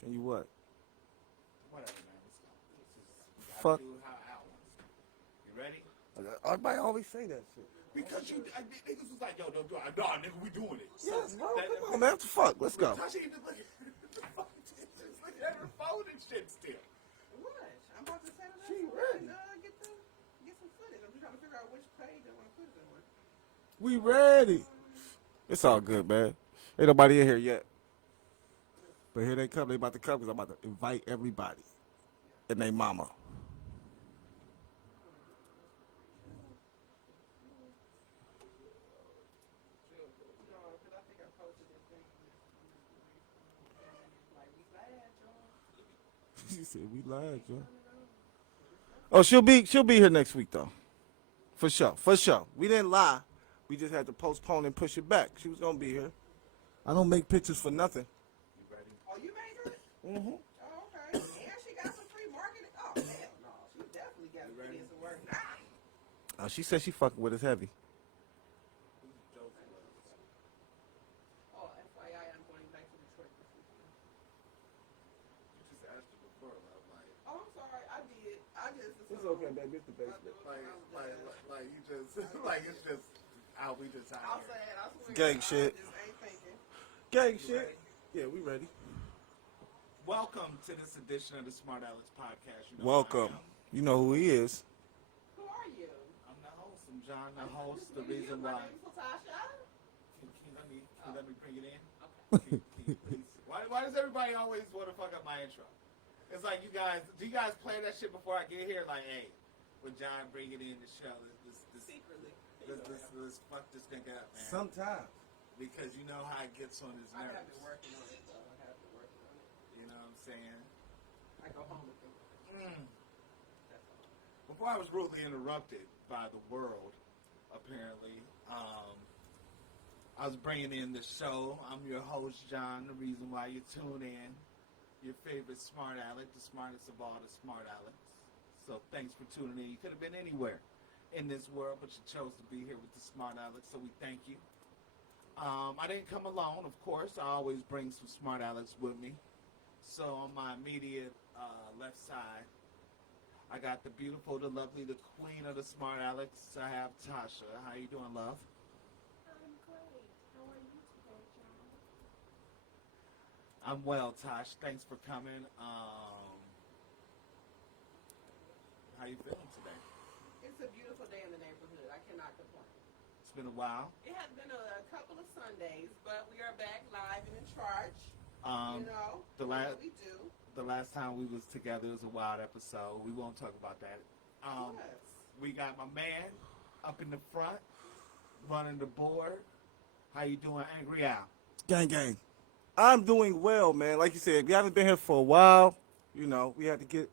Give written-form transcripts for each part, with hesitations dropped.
Can you what? Whatever, man. Let's go. We gotta Fuck. do how Al wants to. You ready? Everybody always say that shit. Because niggas was like, yo, don't do it. Nah, nigga, we doing it. Yes, bro. Come on, man. What the fuck? Let's go. Tasha even look at her phone and shit still. What? I'm about to set it up. She so ready. I can, get some footage. I'm just trying to figure out which page I want to put it on. We ready. It's all good, man. Ain't nobody in here yet. But here they come. They about to come because I'm about to invite everybody and they mama. Because I think I posted this thing. Like, we glad, y'all. She said we lied, yo. Oh, she'll be here next week though. For sure. We didn't lie. We just had to postpone and push it back. She was gonna be here. I don't make pictures for nothing. You ready? Oh, you made her? Mm-hmm. Oh, okay. And she got some free marketing. Oh, hell no. She definitely got to put in some work. Nah. She said she fucking with us heavy. Oh, FYI, I'm going back to Detroit this weekend. You just asked her before. I'm like, Oh, I'm sorry. I did. I just It's assumed. okay, baby. It's the basement. like you just, like it's just, we just out I'll here. say it. I swear. Gang shit. I just ain't thinking. Gang shit. Yeah, we ready. Welcome to this edition of the Smartalecs Podcast. You know Welcome. who I am. You know who he is. Who are you? I'm the host. I'm John, the host. The Nigga, reason you why. my name's Latasha. Can you let me bring it in? Can you please? Why does everybody always want to fuck up my intro? It's like do you guys play that shit before I get here? Like, hey, when John bring it in the show, Secretly. let's fuck this nigga up, man. Sometimes. Because you know how it gets on his I nerves. have been working on it, though. I have been working on it. You know what I'm saying? I go home with them. That's all. Before I was rudely interrupted by the world, apparently, I was bringing in the show. I'm your host, John. The reason why you tune in, your favorite smart aleck, the smartest of all the smart alecks. So thanks for tuning in. You could have been anywhere in this world, but you chose to be here with the smart alex. So we thank you. I didn't come alone, of course. I always bring some smart alex with me. So on my immediate left side, I got the beautiful, the lovely, the queen of the smart alex. I have Tasha. How you doing, love? I'm great. How are you today, John? I'm well, Tosh. Thanks for coming. How you feeling today? It's a beautiful day in the neighborhood. I cannot complain. It's been a while. It has been a couple of Sundays, but we are back live and in charge. You know, the what we do. The last time we was together was a wild episode. We won't talk about that. Yes. We got my man up in the front, running the board. How you doing, Angry Al? Gang. I'm doing well, man. Like you said, we haven't been here for a while. You know, we had to get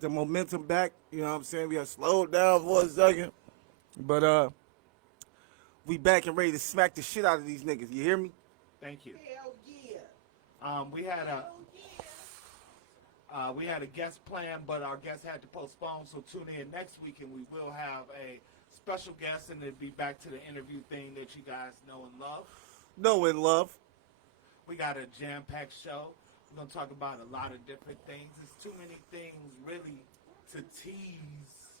the momentum back. You know what I'm saying? We had slowed down for a second. But we back and ready to smack the shit out of these niggas. You hear me? Thank you. Hell yeah. We had Hell yeah. we had a guest plan, but our guest had to postpone. So tune in next week, and we will have a special guest, and it'll be back to the interview thing that you guys know and love. No in love. We got a jam-packed show. We're going to talk about a lot of different things. There's too many things really to tease.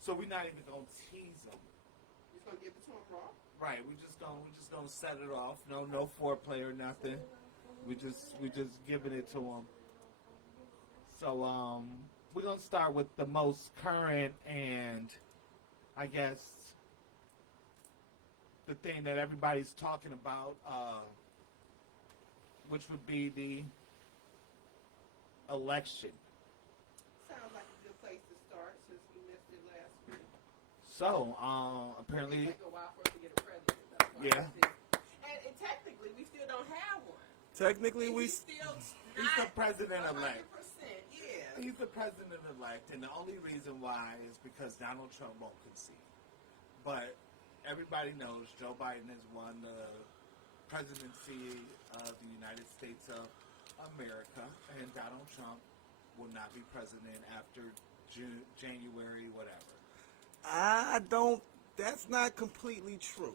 So we're not even going to tease them. You just gonna give it to him raw? Right, we're just gonna set it off. No foreplay or nothing. We just giving it to them. So we're gonna start with the most current and I guess the thing that everybody's talking about, which would be the election. Sounds like a good place to start since we missed it last week. So apparently, It take a while for us to get a president. That's why Yeah. And technically, we still don't have one. Technically, we. He's still he's the president-elect. 100%, yeah. He's the president-elect, and the only reason why is because Donald Trump won't concede. But everybody knows Joe Biden has won the presidency of the United States of America, and Donald Trump will not be president after January, whatever. I don't. That's not completely true.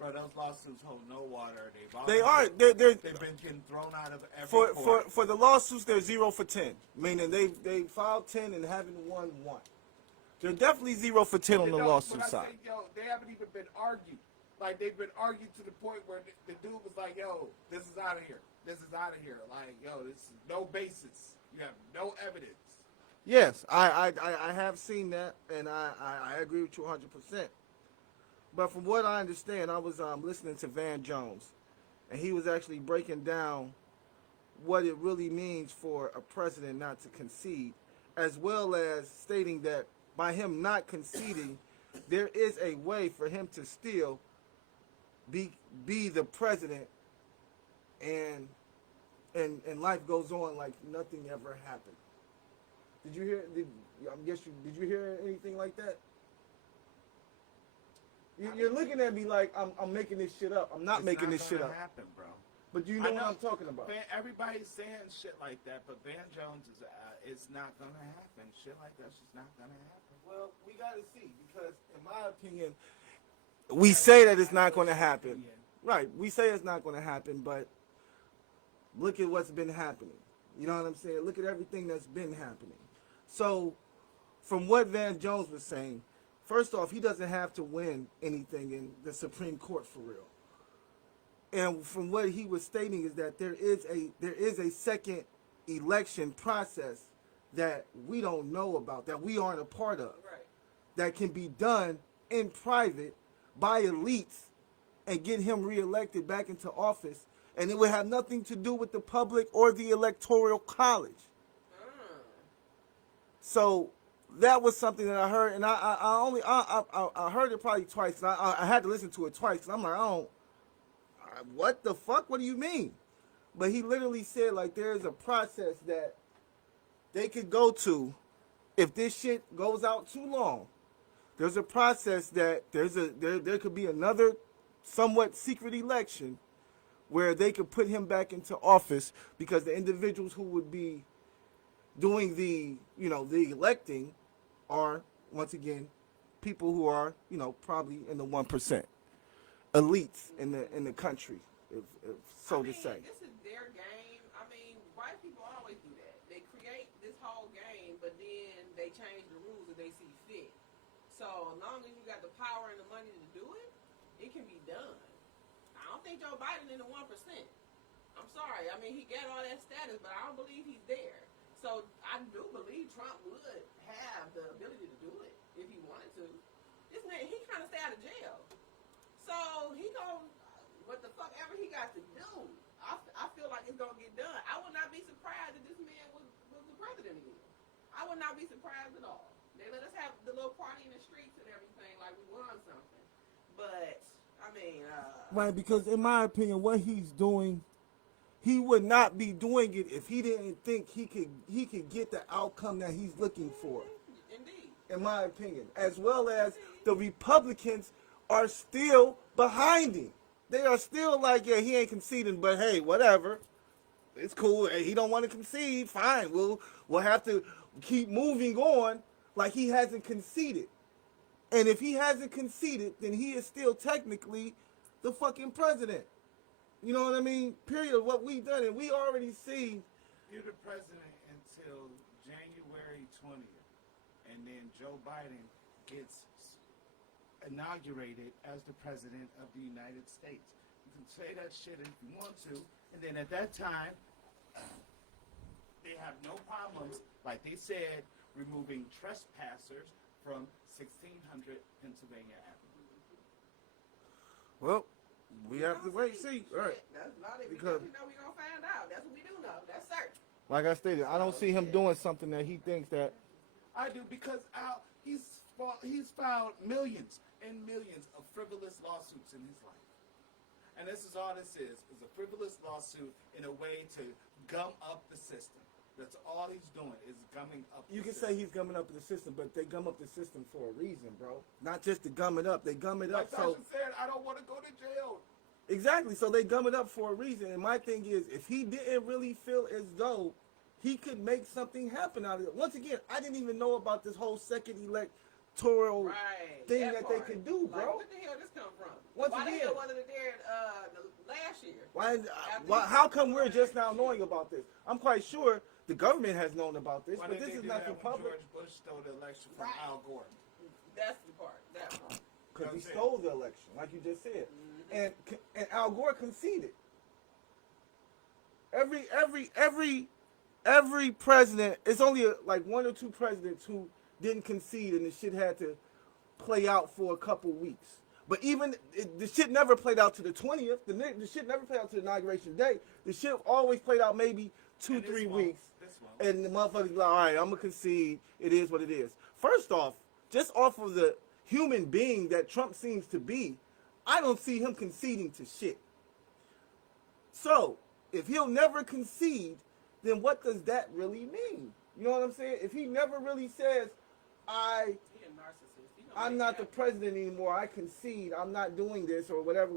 Bro, those lawsuits hold no water. They are. They've been getting thrown out of every court. for the lawsuits. They're 0 for 10, meaning they filed 10 and haven't won one. They're definitely 0 for 10 on the lawsuit side. Say, yo, they haven't even been argued. Like, they've been argued to the point where the dude was like, yo, this is out of here. This is out of here. Like, yo, this is no basis. You have no evidence. Yes, I have seen that, and I agree with you 100%. But from what I understand, I was listening to Van Jones, and he was actually breaking down what it really means for a president not to concede, as well as stating that by him not conceding, there is a way for him to still be the president, and life goes on like nothing ever happened. Did you hear? Did you hear anything like that? You're looking at me like I'm making this shit up. I'm not making this shit up. Happen, bro. But you know what I'm talking about. Everybody's saying shit like that, but Van Jones is it's not gonna happen. Shit like that's just not gonna happen. Well, we gotta see, because in my opinion, we say that it's not gonna happen. Right? We say it's not gonna happen, but look at what's been happening. You know what I'm saying? Look at everything that's been happening. So, from what Van Jones was saying, first off, he doesn't have to win anything in the Supreme Court for real. And from what he was stating is that there is a second election process that we don't know about, that we aren't a part of, Right. that can be done in private by elites and get him reelected back into office, and it would have nothing to do with the public or the electoral college. So that was something that I heard, and I heard it probably twice. And I had to listen to it twice, because I'm like, what the fuck? What do you mean? But he literally said, like, there's a process that they could go to if this shit goes out too long. There's a process that there could be another somewhat secret election where they could put him back into office, because the individuals who would be doing the electing are, once again, people who are, probably in the 1%, elites in the country, if so to say. This is their game. I mean, white people always do that. They create this whole game, but then they change the rules as they see fit. So as long as you got the power and the money to do it, it can be done. I don't think Joe Biden in the 1%. I'm sorry. I mean, he got all that status, but I don't believe he's there. So I do believe Trump would have the ability to do it if he wanted to. This man, he kind of stay out of jail. So he gonna, what the fuck ever he got to do, I feel like it's gonna get done. I would not be surprised if this man was the president again. I would not be surprised at all. They let us have the little party in the streets and everything like we won something. But, I mean, Right, because in my opinion, what he's doing, he would not be doing it if he didn't think he could get the outcome that he's looking for. Indeed. In my opinion, as well as the Republicans are still behind him. They are still like, yeah, he ain't conceding, but hey, whatever, it's cool. Hey, he don't want to concede. Fine, we'll have to keep moving on like he hasn't conceded. And if he hasn't conceded, then he is still technically the fucking president. You know what I mean? Period. Of what we've done, and we already see. You're the president until January 20th, and then Joe Biden gets inaugurated as the president of the United States. You can say that shit if you want to, and then at that time, they have no problems, like they said, removing trespassers from 1600 Pennsylvania Avenue. Well, we have to wait and see. All right. That's not it. Because, We know we're going to find out. That's what we do know. That's certain. like I stated, I don't see him doing something that he thinks that. I do, because he's filed millions and millions of frivolous lawsuits in his life. And this is all this is a frivolous lawsuit in a way to gum up the system. That's all he's doing is gumming up the system. You can say he's gumming up the system, but they gum up the system for a reason, bro. Not just to gum it up. They gum it up like so. Sasha said, I don't want to go to jail. Exactly. So they gum it up for a reason. And my thing is, if he didn't really feel as though he could make something happen out of it. Once again, I didn't even know about this whole second electoral thing that they could do, bro. Like, where the hell this come from? Once Why the again, hell wasn't it there last year? how come we're just now knowing about this? I'm quite sure the government has known about this, Why but did this they is do not that for when public. George Bush stole the election from Right. Al Gore? That's the part. That part. Because he That's it. stole the election, like you just said. And Al Gore conceded. Every president, it's only like one or two presidents who didn't concede, and the shit had to play out for a couple weeks. But even the shit never played out to the 20th. The shit never played out to the inauguration day. The shit always played out maybe 2-3 weeks. And the motherfuckers like, all right, I'm gonna concede. It is what it is. First off, just off of the human being that Trump seems to be, I don't see him conceding to shit. So, if he'll never concede, then what does that really mean? You know what I'm saying? If he never really says, He a narcissist. He gonna I'm make not the it happen. president anymore, I concede, I'm not doing this or whatever,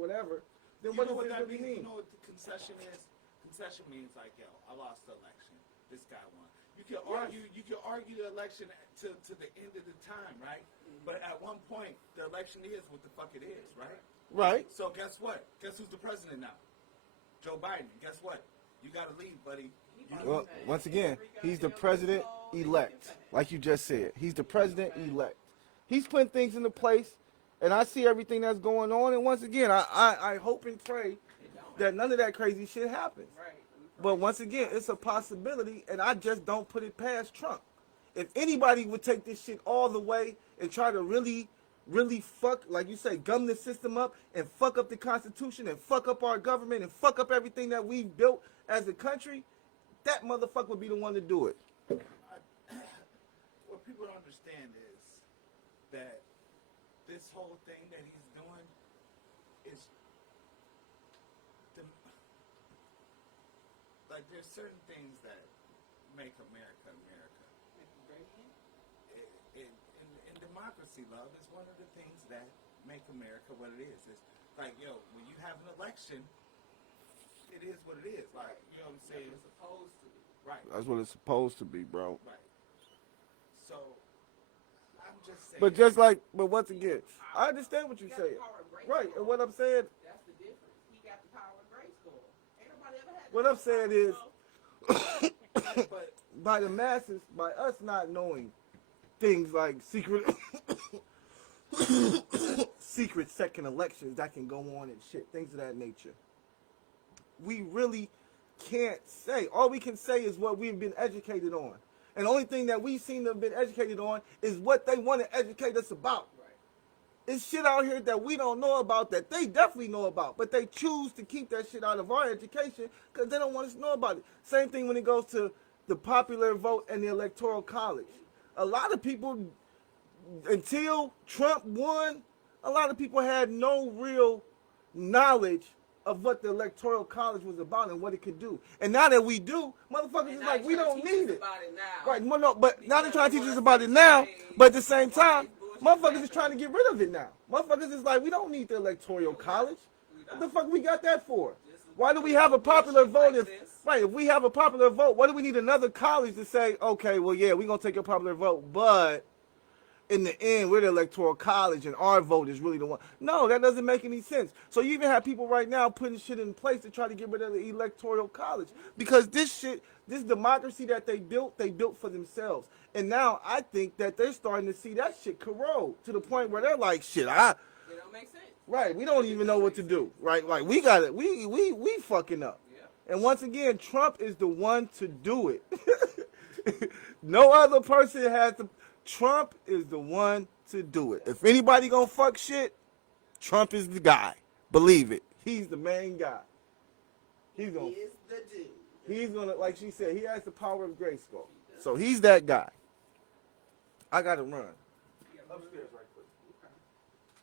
then You what know does what it that really means? mean? You know what the concession is? Concession means like, yo, I lost the election. This guy won. You can argue the election to the end of the time, right? But at one point, the election is what the fuck it is, right? Right. So guess what? Guess who's the president now? Joe Biden. Guess what? You gotta leave, buddy. Well, once again, he's the president-elect, like you just said. He's the president-elect. He's putting things into place, and I see everything that's going on. And once again, I hope and pray that none of that crazy shit happens. Right. But once again, it's a possibility, and I just don't put it past Trump. If anybody would take this shit all the way and try to really fuck, like you say, gum the system up and fuck up the Constitution and fuck up our government and fuck up everything that we've built as a country, that motherfucker would be the one to do it. What people don't understand is that this whole thing that he's doing is like there's certain things that make America America. In democracy, love, is one of the things that make America what it is. It's like, yo, when you have an election, it is what it is. Like, you know what I'm saying? It's supposed to be. Right. That's what it's supposed to be, bro. Right. So, I'm just saying. But once again, I understand what you're He got saying. the power of grace Right, score. and what I'm saying, That's the difference. He got the power of grace score. Ain't nobody ever had what I'm saying is, But by the masses, by us not knowing things like secret second elections that can go on and shit, things of that nature, we really can't say. All we can say is what we've been educated on. And the only thing that we seem to have been educated on is what they want to educate us about. It's shit out here that we don't know about that they definitely know about, but they choose to keep that shit out of our education because they don't want us to know about it. Same thing when it goes to the popular vote and the electoral college. A lot of people, until Trump won, a lot of people had no real knowledge of what the electoral college was about and what it could do. And now that we do, motherfuckers is like, we don't need it. Right, no, but now they're trying to teach us about it now, but at the same time, motherfuckers is trying to get rid of it now. Motherfuckers is like, we don't need the electoral college. What the fuck we got that for? Why do we have a popular vote if we have a popular vote, what do we need another college to say, okay, well, yeah, we're going to take your popular vote, but in the end, we're the electoral college and our vote is really the one. No, that doesn't make any sense. So you even have people right now putting shit in place to try to get rid of the electoral college because this democracy that they built for themselves. And now I think that they're starting to see that shit corrode to the point where they're like, shit, It don't make sense. right, we don't even know what to do. Right, like we got it. We fucking up. Yeah. And once again, Trump is the one to do it. No other person has to. Trump is the one to do it. If anybody gonna fuck shit, Trump is the guy. Believe it. He's the main guy. He's gonna. He is the dude. He's gonna, like she said, he has the power of Grayskull. So he's that guy. I gotta run. Upstairs right quick.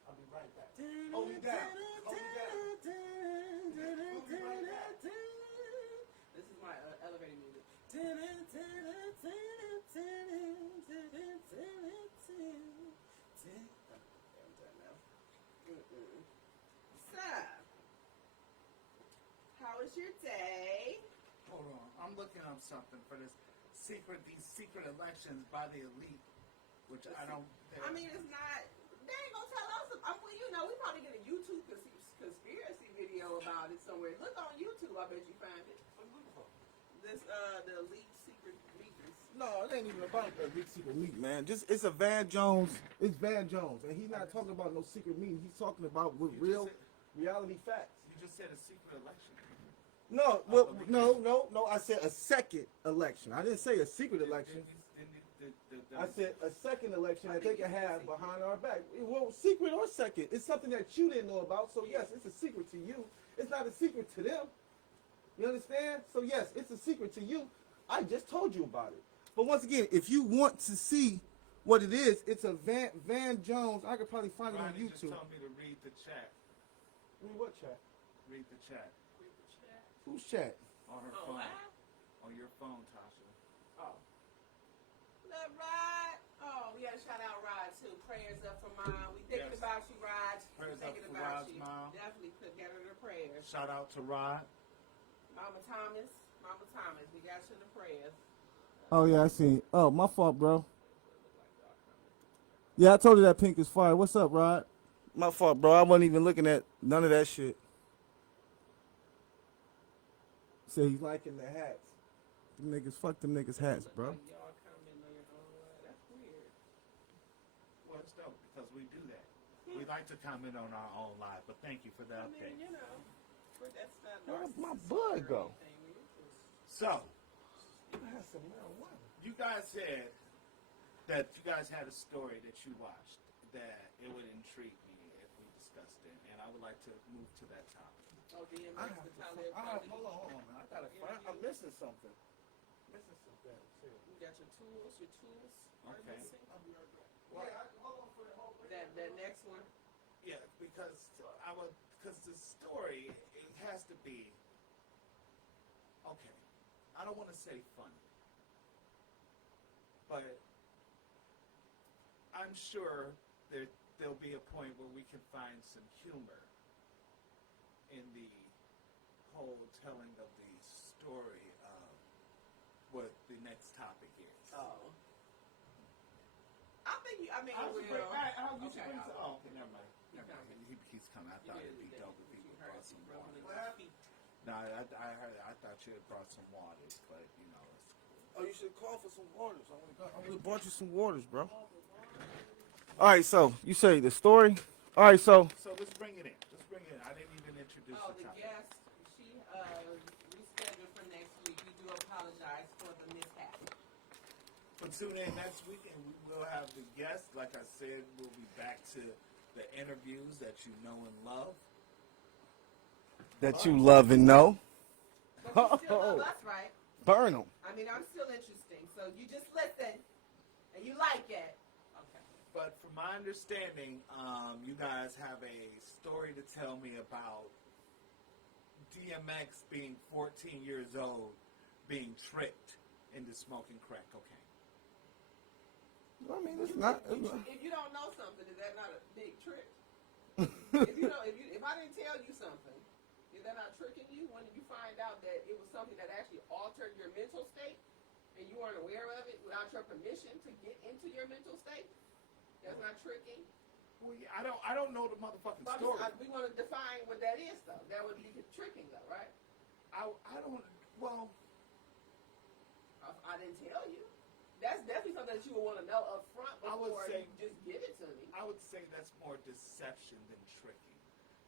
I'll be right back. Hold me down. Hold me down. This is my elevator music. So, how was your day? hold on, I'm looking up something for these secret elections by the elite, which I don't. I mean, it's not. They ain't gonna tell us well, you know, we probably get a YouTube conspiracy video about it somewhere. Look on YouTube. I bet you find it. This the elite secret meetings. No, it ain't even about that big secret meet, man. Just it's a Van Jones. It's Van Jones, and he's not talking about no secret meeting. He's talking about with real reality facts. You just said a secret election. No, well, no. I said a second election. I didn't say a secret election. I said a second election that they can have behind our back. Well, secret or second, it's something that you didn't know about. So yes, it's a secret to you. It's not a secret to them. You understand? So yes, it's a secret to you. I just told you about it. But once again, if you want to see what it is, it's a Van Jones. I could probably find it on Ronnie YouTube. just told me to read the chat. Read what chat? Read the chat. Who's chat? On her phone. On your phone, Tasha. Oh. Love Rod. Oh, we gotta shout out Rod too. Prayers up for Mom. We thinking about you, Rod. Prayers up Thinking for about Rod's you. mom. Definitely put that in the prayers. Shout out to Rod. Mama Thomas, we got you in the prayers. Oh yeah, I see. Oh, my fault, bro. Yeah, I told you that pink is fire. What's up, Rod? My fault, bro. I wasn't even looking at none of that shit. Say he's liking the hats. Them niggas, fuck them niggas hats, bro. Y'all comment on your own live. That's weird. Well, it's dope because we do that. We like to comment on our own live, but thank you for the I update. mean, you know, but that's not Where'd my narcissistic bud or go? anything. It's just- So, I had some marijuana. you guys said that you guys had a story that you watched that it would intrigue me if we discussed it, and I would like to move to that topic. Oh, DMX, I the have to Talib hold on, man. I gotta find. I'm missing something. Missing some damn shit. You got your tools are Okay. missing. I'll be right back. Hold on for the whole thing. That next one. Yeah, because the story, it has to be, okay, I don't want to say funny, but I'm sure there'll be a point where we can find some humor in the whole telling of the story of what the next topic is. Oh. I think you, I mean, I'll you bring- will. I'll- Okay, I'll- okay, never mind. Never mind. He's coming. I thought it'd be dope if he brought some water. What happened? No, I thought you had brought some waters, but you know, it's cool. Oh, you should call for some waters. I would have brought you some waters, bro. All right, so you say the story. All right, so So let's bring it in. I didn't even introduce Oh, the the topic. guest, she rescheduled for next week. We do apologize for the mishap. But tune in next week, and we will have the guest. Like I said, we'll be back to the interviews that you know and love. that you love and know. But you still love us, right? Burn them. I mean, I'm still interesting. So you just listen, and you like it. Okay. But from my understanding, you guys have a story to tell me about DMX being 14 years old, being tricked into smoking crack cocaine. I mean, it's not. If you don't know something, is that not a big trick? if I didn't tell you something, is that not tricking you when you find out that it was something that actually altered your mental state and you weren't aware of it without your permission to get into your mental state? That's not tricking. Well, yeah, I don't know the motherfucking But story. we want to define what that is, though. That would be tricking, though, right? I don't. Well, I didn't tell you. That's definitely something that you would want to know up front I would before say- you just give it to me. I would say that's more deception than tricking.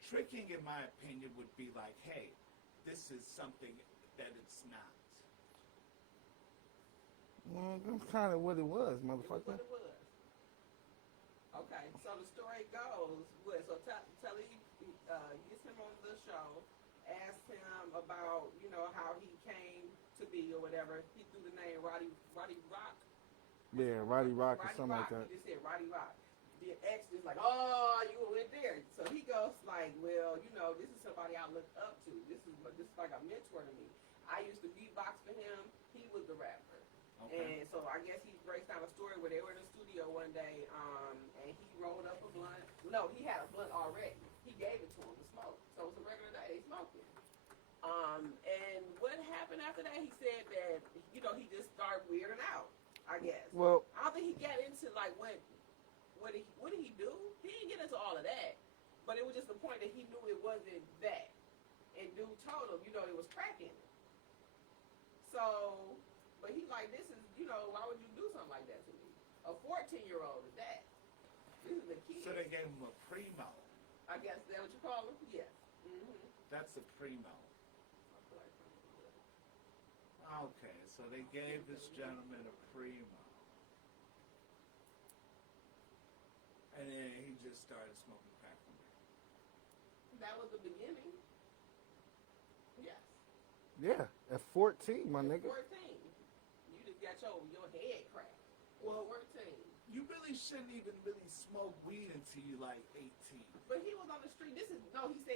Tricking, in my opinion, would be like, hey, this is something that it's not. Well, that's kind of what it was, It was motherfucker. what it was. Okay, so the story goes with, so Telly gets him on the show, asked him about, how he came to be or whatever. He threw the name Roddy Rock. Yeah, Roddy Rock or Roddy something Rock. like that. He just said Roddy Rock. The ex is like, oh, you went there. So he goes like, well, this is somebody I look up to. This is like a mentor to me. I used to beatbox for him. He was the rapper. Okay. And so I guess he breaks down a story where they were in the studio one day, and he rolled up a blunt. No, he had a blunt already. He gave it to him to smoke. So it was a regular day. They smoked it. And what happened after that? He said that, he just started weirding out, I guess. Well, I don't think he got into like what what did he do? He didn't get into all of that, but it was just the point that he knew it wasn't that. And dude told him, it was crack in it. So, but he's like, this is, why would you do something like that to me? A 14-year-old is that. This is a kid. So they gave him a primo. I guess that's what you call him? Yes. Mm-hmm. That's a primo. Okay, so they gave this gentleman a primo. And then he just started smoking crack from there. That was the beginning. Yes. Yeah, at 14, my nigga. 14. You just got your head cracked. Well, 14. You really shouldn't even really smoke weed until you like 18. But he was on the street. He said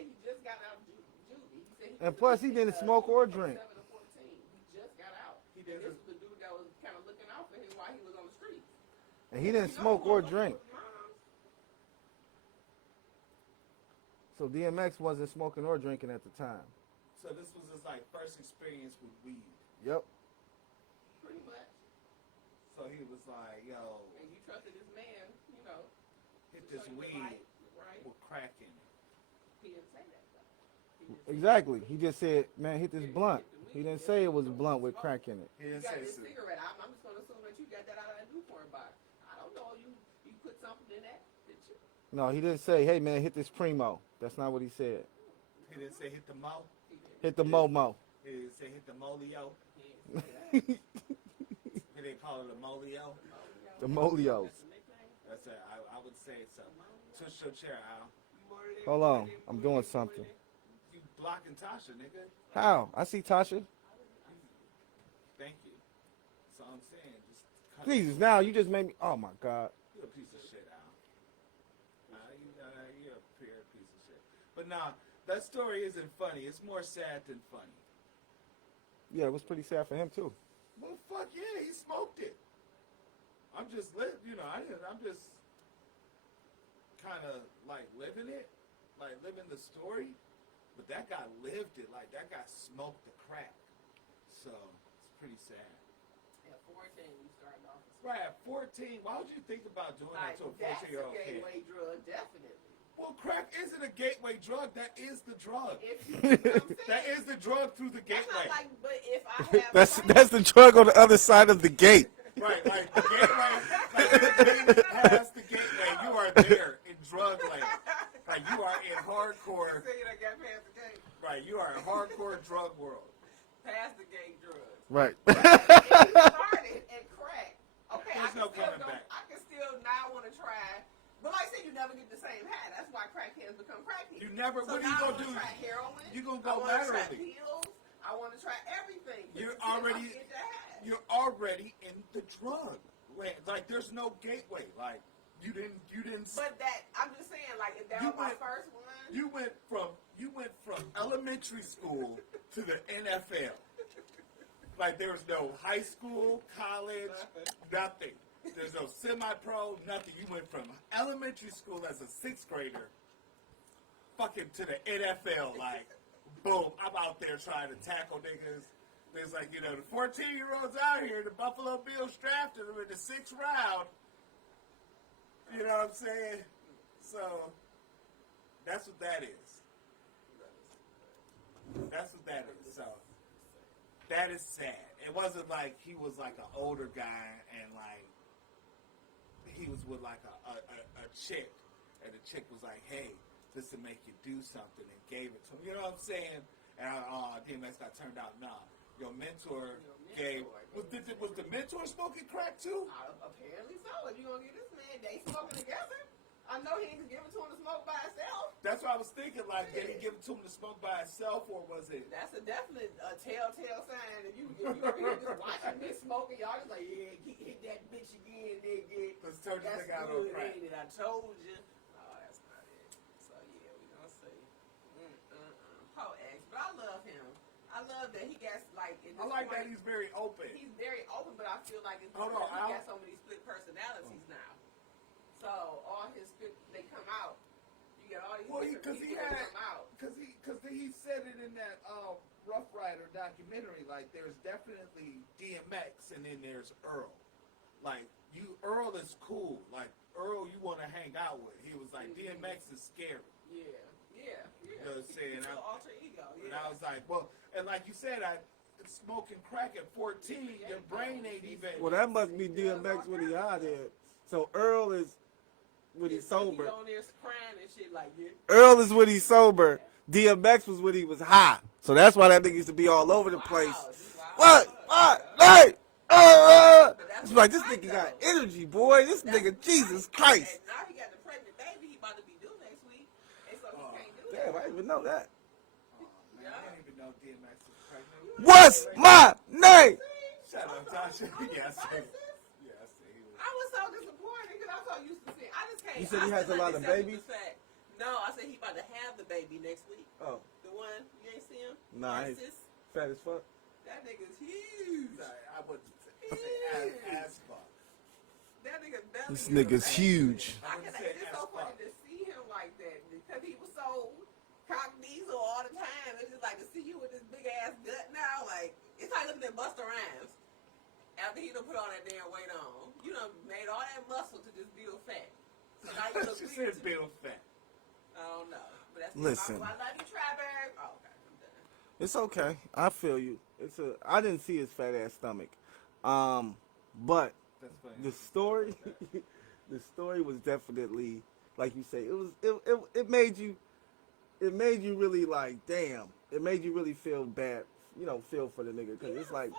he just got out of juvie. He said And plus, he didn't smoke or drink. 7 to 14. He just got out. He And didn't. this was the dude that was kind of looking out for him while he was on the street. And he didn't smoke or drink. So DMX wasn't smoking or drinking at the time. So this was his like first experience with weed. Yep. Pretty much. So he was like, yo, And you trusted this man, hit to this show you the weed light, right? with crack in it. He didn't say that though. He just said, Exactly. He just said, man, hit this blunt. He didn't say it was a blunt with crack in it. He You didn't got say this so. cigarette. I'm just going to assume that you got that out of that Newport box. I don't know. You put something in that, did you? No, he didn't say, hey, man, hit this primo. That's not what he said. He didn't say hit the mo. He didn't. Hit the Momo. He didn't say hit the molio. He didn't say that. He didn't call it a molio. The Molios. That's the nickname. That's it. I would say it's a twist your chair, Al. Hold on. I'm doing something. You blocking Tasha, nigga. How? I see Tasha. Thank you. That's all I'm saying. Just cut it. Jesus, now you just made me. Oh, my God. You're a piece of shit, Al. You're a pure piece of shit. But nah, that story isn't funny. It's more sad than funny. Yeah, it was pretty sad for him, too. Well, fuck yeah, he smoked it. I'm just, I'm just kind of like living it, like living the story. But that guy lived it. Like that guy smoked the crack. So it's pretty sad. At 14, you started off. Right at 14, why would you think about doing that to a 14-year-old That's a kid? gateway drug, definitely. Well, crack isn't a gateway drug. That is the drug. If you, know what I'm saying? That is the drug through the That's gateway. not like, but if I have That's the drug on the other side of the gate. Right, like the gateway, like you past the gateway, you are there in drug land. Like you are in hardcore. Say that got past the gate. Right, you are in hardcore drug world. Past the gate drugs. Right. If you started at crack. Okay, There's no coming back. I can still now want to try. But like I said, you never get the same high. That's why crackheads become crackheads. You never. So What are you now gonna do? I want to try heroin. You gonna I go want to try laterally. pills. I want to try everything. You're until I already- get the high. You're already in the drug land. Like there's no gateway. Like you didn't. But that I'm just saying, like if that You was my went- first one. You went from elementary school to the NFL. Like there was no high school, college, nothing. There's no semi-pro, nothing. You went from elementary school as a sixth grader, fucking to the NFL. Like, boom, I'm out there trying to tackle niggas. There's like, the 14-year-olds out here, the Buffalo Bills drafted them in the 6th round. You know what I'm saying? So, that's what that is. That's what that is. So, that is sad. It wasn't like he was like an older guy and like he was with like a chick and the chick was like, hey, this will make you do something and gave it to him. You know what I'm saying? And DMX got turned out. Nah, your mentor gave. Was the mentor smoking crack too? Apparently so. If you gonna get this man, they smoking together. I know he didn't give it to him to smoke by himself. That's what I was thinking. Like, did he give it to him to smoke by himself, or was it? That's a definite telltale sign. If you just watching me smoking, y'all just like, yeah, hit that bitch again, nigga. Let's turn this That's nigga out good, on crack. ain't it? I told you. Oh, that's not it. So yeah, we gonna see. Poor X, but I love him. I love that he got like. I like that he's very open. He's very open, but I feel like it's Hold because on, he got so many split personalities now. So all his split, they come out. You got all these different people that come out. Because he said it in that Rough Rider documentary. Like, there's definitely DMX, and then there's Earl. Like, Earl is cool. Like, Earl you want to hang out with. He was like, DMX is scary. Yeah. You know what I'm saying? It's your alter ego. And Yeah. I was like, well, and like you said, smoking crack at 14, your brain ain't even. Well, that must be DMX when he high there. So Earl is when he's sober. He on there crying and shit like that. Earl is when he's sober. DMX was when he was high. So that's why that nigga used to be all over the place. Wow. What? Hey! It's like, this nigga got energy, boy. This nigga, Jesus Christ. And now he got the pregnant baby he about to be due next week. And so he can't do Damn, that. I didn't even know that. Man, I didn't even know DMX was pregnant. What's my name? Shut up, Tasha. Yeah, I see. Yeah, I see. I was so disappointed because I'm so used to seeing. I just can't. You said he I has still a lot ain't of accepted babies? the fact. No, I said he about to have the baby next week. Oh, The one you ain't see him. nah, he's Narcissus. fat as fuck. That nigga's huge. I wouldn't say as fuck. That nigga belly. This is nigga's amazing. huge. I can, it's so funny to see him like that because he was so cock diesel all the time. It's just like to see you with this big ass gut now. Like it's like looking at Busta Rhymes after he done put all that damn weight on. You done made all that muscle to just build fat. So now you look She weird said to me. Bill Fat. I don't know, but that's Listen. I love you, Trapper. Oh, okay, I'm done. It's okay. I feel you. I didn't see his fat ass stomach. But That's funny. the story the story was definitely like you say, it made you really like, damn. It made you really feel bad, feel for the nigga, because it's like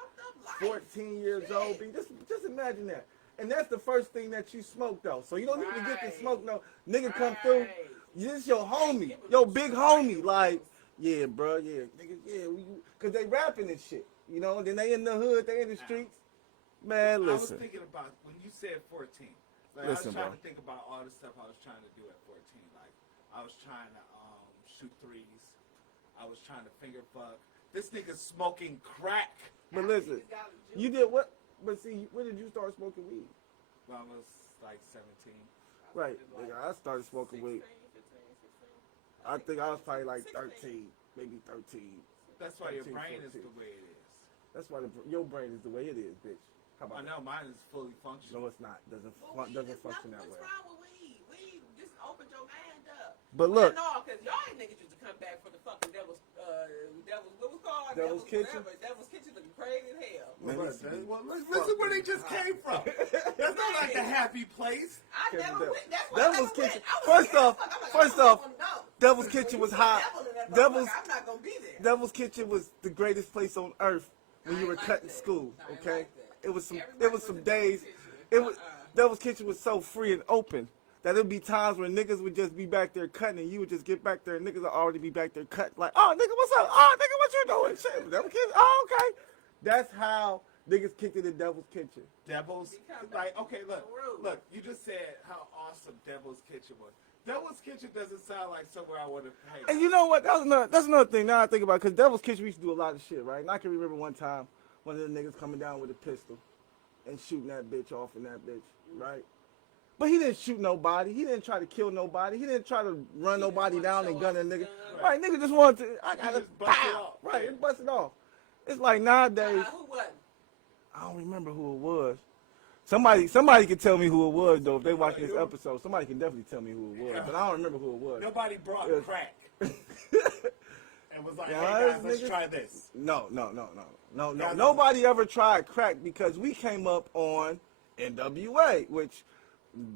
14 years old. Just imagine that. And that's the first thing that you smoke though. So you don't need to get the smoke no nigga come through. This your homie, your big homie. Like, yeah, bro, yeah, nigga, yeah, cause they rapping and shit, Then they in the hood, they in the streets. Man, I was listen. thinking about when you said 14. Like, Listen, I was trying bro. to think about all the stuff I was trying to do at 14. Like I was trying to shoot threes. I was trying to finger fuck. This nigga's smoking crack. But listen, you did what? But see, when did you start smoking weed? When I was like 17. Right, nigga, I started smoking weed. I think I was probably like 13, maybe 13. That's why your 13, brain is 14. the way it is. That's why your brain is the way it is, bitch. How I about that? know mine is fully functional. No, it's not. Doesn't function that way. What's wrong with weed? Weed just opened your mind up. But look, no, because y'all niggas used to come back for the fucking Devil's what was called? Devil's Kitchen? Whatever. Devil's Kitchen looking crazy as hell. Man, Listen where they just came from. That's not like a happy place. I never went. That's why Devil's I never Kitchen. went. I was First like, off, no. Devil's Kitchen was hot. I'm not gonna be there. Devil's Kitchen was the greatest place on earth when you were cutting school. Okay, it was some days. Devil's Kitchen was so free and open that there'd be times when niggas would just be back there cutting, and you would just get back there, and niggas would already be back there cutting. Like, oh nigga, what's up? Oh nigga, what you doing? Shit, Devil's Kitchen. Oh okay. That's how niggas kicked it in Devil's Kitchen. Devil's, like, okay, look, you just said how awesome Devil's Kitchen was. Devil's Kitchen doesn't sound like somewhere I would have paid. And you know what? That's another thing now I think about, because Devil's Kitchen, we used to do a lot of shit, right? And I can remember one time one of the niggas coming down with a pistol and shooting that bitch off in that bitch, right? But he didn't shoot nobody. He didn't try to kill nobody. He didn't try to run nobody down and gun a nigga. Right, nigga just wanted to, I gotta just bust it pow. off. Right, it busted off. It's like nowadays, Who wasn't? I don't remember who it was. Somebody can tell me who it was, though. If they watch this episode, somebody can definitely tell me who it was. But I don't remember who it was. Nobody brought crack and was like, hey Guys, guys, let's niggas. try this. No. Nobody ever tried crack because we came up on NWA, which,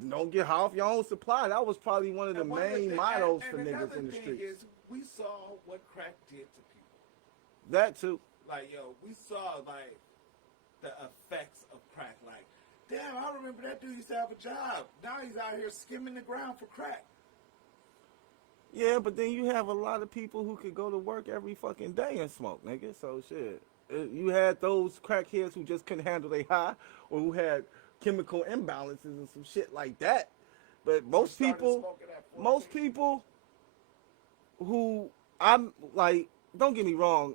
don't get high off your own supply. That was probably one of the And one of main the- mottos and for niggas in the thing streets. is, we saw what crack did to people. That too. Like, yo, we saw, like, the effects of crack. Like, damn, I remember that dude used to have a job. Now he's out here skimming the ground for crack. Yeah, but then you have a lot of people who could go to work every fucking day and smoke, nigga. So shit. You had those crackheads who just couldn't handle their high, or who had chemical imbalances and some shit like that. But most Started people smoking at 14. most people who I'm like, don't get me wrong,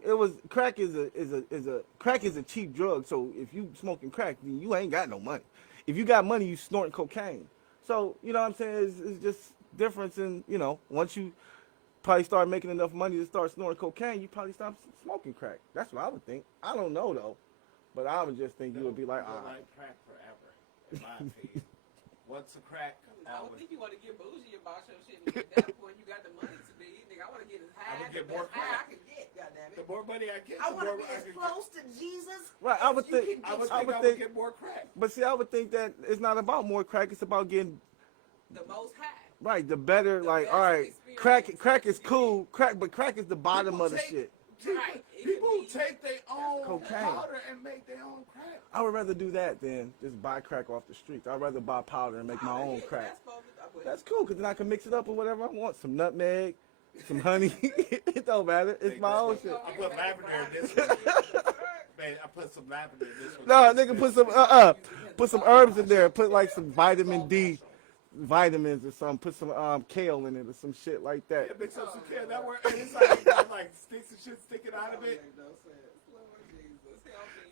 crack is a cheap drug. So if you smoking crack, then you ain't got no money. If you got money, you snorting cocaine. So you know what I'm saying? It's just difference in, once you probably start making enough money to start snorting cocaine, you probably stop smoking crack. That's what I would think. I don't know though, but I would just think you would be like, You'll like crack forever, in my opinion. Once a crack, I don't always. think you want to get bougie about your shit. At that point, you got the money to be. Nigga, I want to get as high would as get more high I crack. can get. Goddamn The it. more money I get, I the want more to be I as can close to Jesus. Right, I would as you think- can I would get. think I would get more crack. But see, I would think that it's not about more crack. It's about getting The most high. right. The better, The like, best all right, experience crack is you cool. But crack is the bottom People of the take- shit. Right. It People could be- take their own cocaine. powder and make their own crack. I would rather do that than just buy crack off the streets. I'd rather buy powder and make my own Yeah, crack. That's That's cool, because then I can mix it up with whatever I want. Some nutmeg, some honey. It don't matter. It's my own shit. I put lavender in this one. Man, I put some lavender in this one. No, nigga, put some herbs in there. Put like some vitamin D vitamins or something. Put some kale in it or some shit like Yeah, that. mix up some kale. That work. And it's like sticks and shit sticking out of it.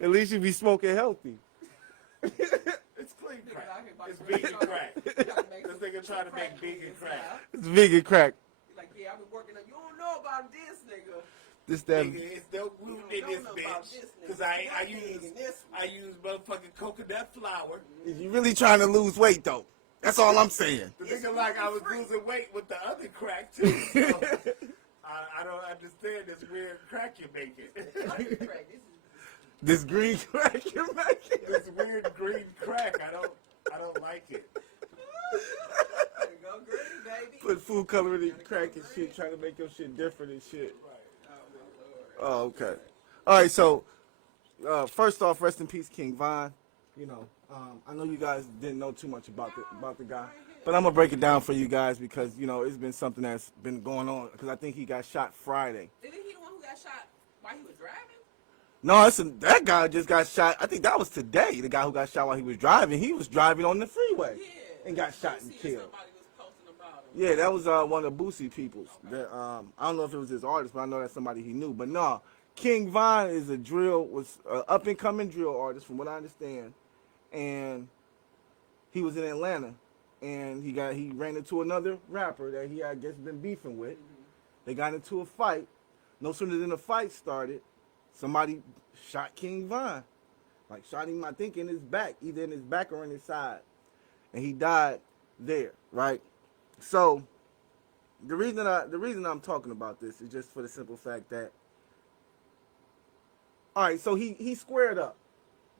At least you be smoking healthy. It's clean crack. It's vegan crack. This nigga trying to make vegan crack. It's vegan crack. Like, yeah, I've been working on. You don't know about this, nigga. This that. Nigga, it's no gluten in this bitch. Cause I use motherfucking coconut flour. You really trying to lose weight though? That's all I'm saying. The nigga like I was losing weight with the other crack too. So I don't understand this weird crack you're making. This green crack you're making. This weird green crack. I don't like it. Go green, baby. Put food coloring in crack and shit, trying to make your shit different and shit. Oh, okay. All right, so first off, rest in peace, King Von. You know, I know you guys didn't know too much about the guy, but I'm gonna break it down for you guys because you know it's been something that's been going on. Because I think he got shot Friday. Isn't he the one who got shot while he was driving? No, that guy just got shot. I think that was today. The guy who got shot while he was driving. He was driving on the freeway and got shot and killed. Somebody was posting about him. Yeah, that was one of the Boosie peoples. That, I don't know if it was his artist, but I know that's somebody he knew. But no, King Von is was an up and coming drill artist, from what I understand, and he was in Atlanta, and he ran into another rapper that he I guess been beefing with. They got into a fight. No sooner than the fight started, somebody shot King Von, like shot him, I think, in his back, either in his back or in his side, and he died there, right? So the reason I'm talking about this is just for the simple fact that, all right, so he squared up,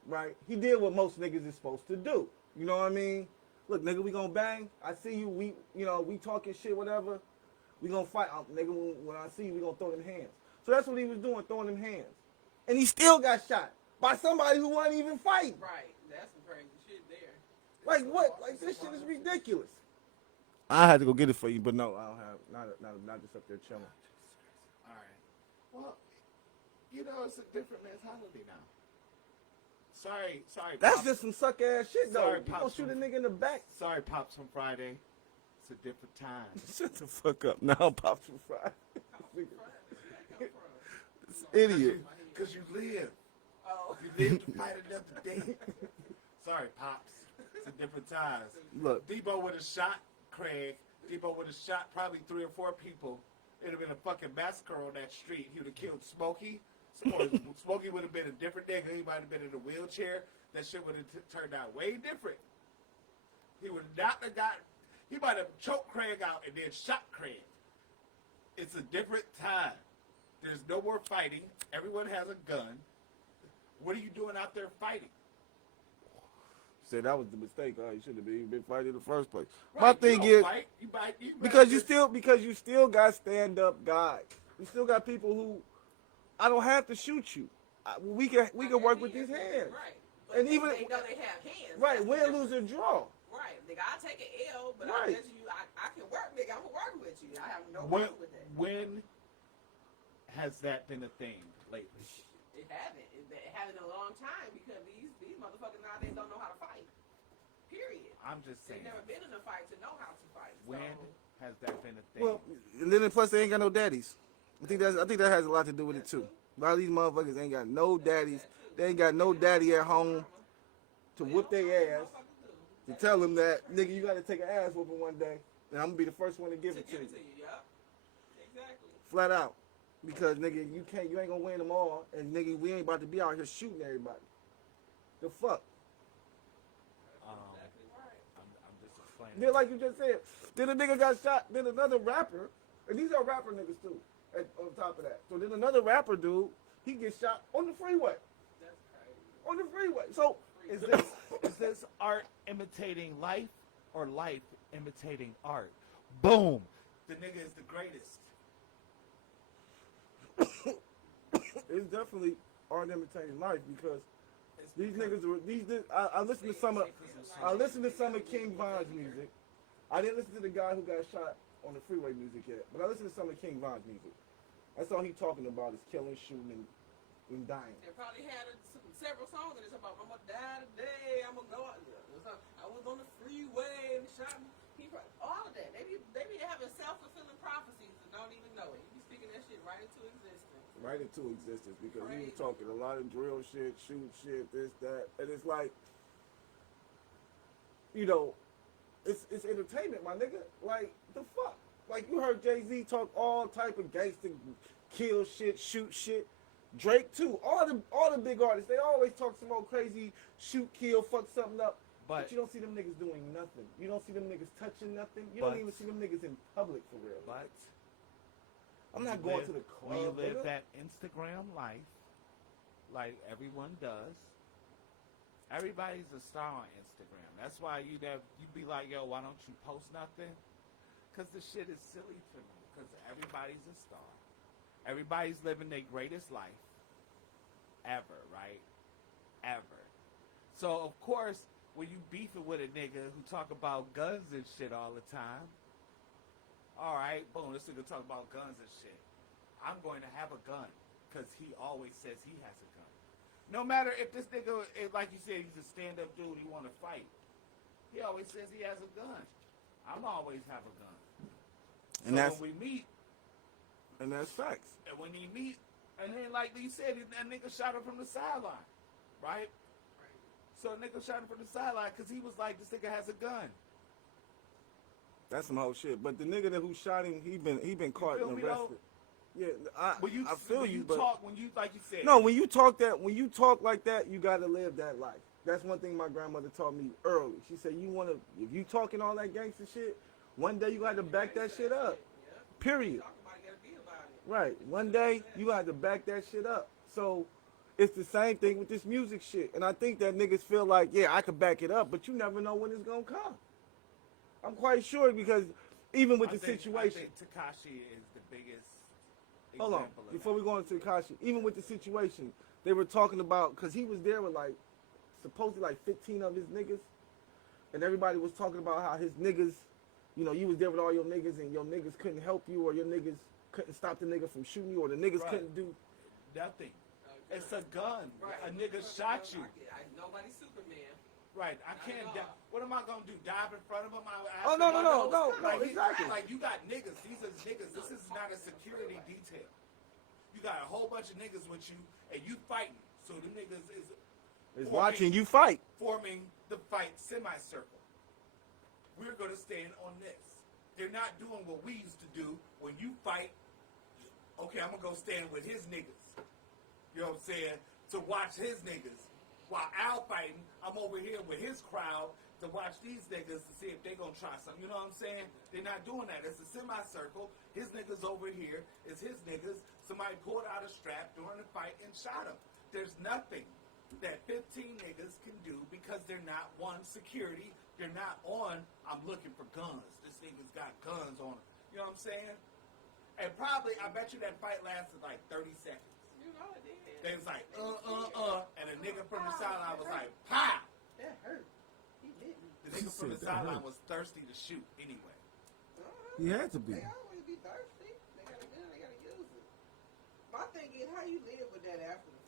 right? He did what most niggas is supposed to do. You know what I mean? Look, nigga, we gonna bang. I see you. We talking shit, whatever. We gonna fight, nigga. When I see you, we gonna throw them hands. So that's what he was doing, throwing them hands, and he still got shot by somebody who wasn't even fighting. Right. That's some crazy shit there. Like what? Like this shit is ridiculous. I had to go get it for you, but no, I don't have. Not just up there chilling. All right. Well, you know it's a different mentality now. Sorry. That's Pops. just some suck ass shit though. Sorry, You gonna Pops. shoot a nigga in the back? Sorry, Pops from Friday. It's a different time. Shut the fuck up. Now Pops from Friday. This idiot. Cause you live. Oh. You live to fight another day. Sorry, Pops. It's a different times. Look, Debo would have shot Craig. Debo would have shot probably 3 or 4 people. It'd have been a fucking massacre on that street. He would have killed Smokey. Smokey would have been a different nigga. He might have been in a wheelchair. That shit would have turned out way different. He would not have got. He might have choked Craig out and then shot Craig. It's a different time. There's no more fighting. Everyone has a gun. What are you doing out there fighting? say that was the mistake. You should have been fighting in the first place. Right, My thing you don't is fight. You because you still got stand up guys. You still got people who I don't have to shoot you. We can work with these hands. Right. But And even they know they have hands. right, That's win, the lose, or draw. Right. Nigga, I'll take an L, but Right. I bet you I can work, nigga. I'm gonna work with you. I have no When, problem with that. when has that been a thing lately? It haven't. It haven't in a long time because these motherfuckers nowadays don't know how to fight. Period. I'm just They've saying. never been in a fight to know how to fight. When So, has that been a thing? Well, and then plus they ain't got no daddies. I think that has a lot to do with it too. A lot of these motherfuckers ain't got no daddies. They ain't got no daddy at home to whoop their ass. To tell them that nigga, you got to take an ass whooping one day, and I'm gonna be the first one to give it to you, Yep. Exactly. flat out. Because nigga, you ain't gonna win them all, and nigga, we ain't about to be out here shooting everybody. The fuck. I'm Exactly right. just Then, like you just said, then a nigga got shot. Then another rapper, and these are rapper niggas too. On top of that, so then another rapper dude, he gets shot on the freeway. That's crazy. On the freeway. So Is this art imitating life or life imitating art? Boom. The nigga is the greatest. it's definitely art imitating life because these niggas were I listened to some of King Von's music. I didn't listen to the guy who got shot on the freeway music yet, but I listened to some of King Von's music. That's all he talking about is killing, shooting, and dying. They probably had several songs in it about I'm gonna die today, I'm gonna go out there. I was on the freeway and shot me. All of that. They be having self-fulfilling prophecies and don't even know it. You be speaking that shit right into existence. Right into existence because he was talking a lot of drill shit, shoot shit, this, that, and it's like, you know, it's entertainment, my nigga. Like the fuck. Like you heard Jay-Z talk all type of gangster, kill shit, shoot shit. Drake too. All the big artists, they always talk some old crazy shoot, kill, fuck something up. But you don't see them niggas doing nothing. You don't see them niggas touching nothing. You don't even see them niggas in public for real. But I'm not going to the club. When you live that Instagram life, like everyone does, everybody's a star on Instagram. That's why you be like, yo, why don't you post nothing? Because the shit is silly to me. Because everybody's a star. Everybody's living their greatest life ever, right? Ever. So, of course, when you beefing with a nigga who talk about guns and shit all the time, all right, boom, this nigga talk about guns and shit. I'm going to have a gun because he always says he has a gun. No matter if this nigga, like you said, he's a stand-up dude, he want to fight. He always says he has a gun. I'm always have a gun. And so when we meet, and that's facts. And when he meet, and then like you said, that nigga shot him from the sideline, right? So a nigga shot him from the sideline because he was like, this nigga has a gun. That's some whole shit. But the nigga who shot him, he been caught and arrested. Yeah, I feel you. But when you like you said. No, when you talk like that, you gotta live that life. That's one thing my grandmother taught me early. She said, if you talking all that gangster shit, one day you got to back that shit up. Period. Right. One day you got to back that shit up. So it's the same thing with this music shit. And I think that niggas feel like, yeah, I could back it up, but you never know when it's going to come. I'm quite sure because even with situation. I think Tekashi is the biggest Hold on. Before we go into Tekashi, even with the situation, they were talking about, because he was there with supposedly 15 of his niggas. And everybody was talking about how his niggas, you was there with all your niggas and your niggas couldn't help you or your niggas couldn't stop the nigga from shooting you or the niggas couldn't do nothing. It's a gun. Right. A nigga shot you. Nobody's Superman. Right. I can't. What am I gonna do? Dive in front of him? No. Exactly. Like you got niggas. These are niggas. This is not a security detail. You got a whole bunch of niggas with you, and you fighting. So the niggas is watching you fight, forming the fight semicircle. We're gonna stand on this. They're not doing what we used to do when you fight. Okay, I'm gonna go stand with his niggas. You know what I'm saying? To watch his niggas. While Al fighting, I'm over here with his crowd to watch these niggas to see if they gonna try something. You know what I'm saying? They're not doing that. It's a semicircle. His niggas over here is his niggas. Somebody pulled out a strap during the fight and shot him. There's nothing that 15 niggas can do because they're not one security. They're not on, I'm looking for guns. This nigga's got guns on him. You know what I'm saying? And probably, I bet you that fight lasted 30 seconds. You know it did. They was like, and a nigga from the sideline was like, pow! That hurt. He didn't. The nigga from the sideline was thirsty to shoot anyway. He had to be. They always be thirsty. They got a gun, they got to use it. My thing is, how you live with that after the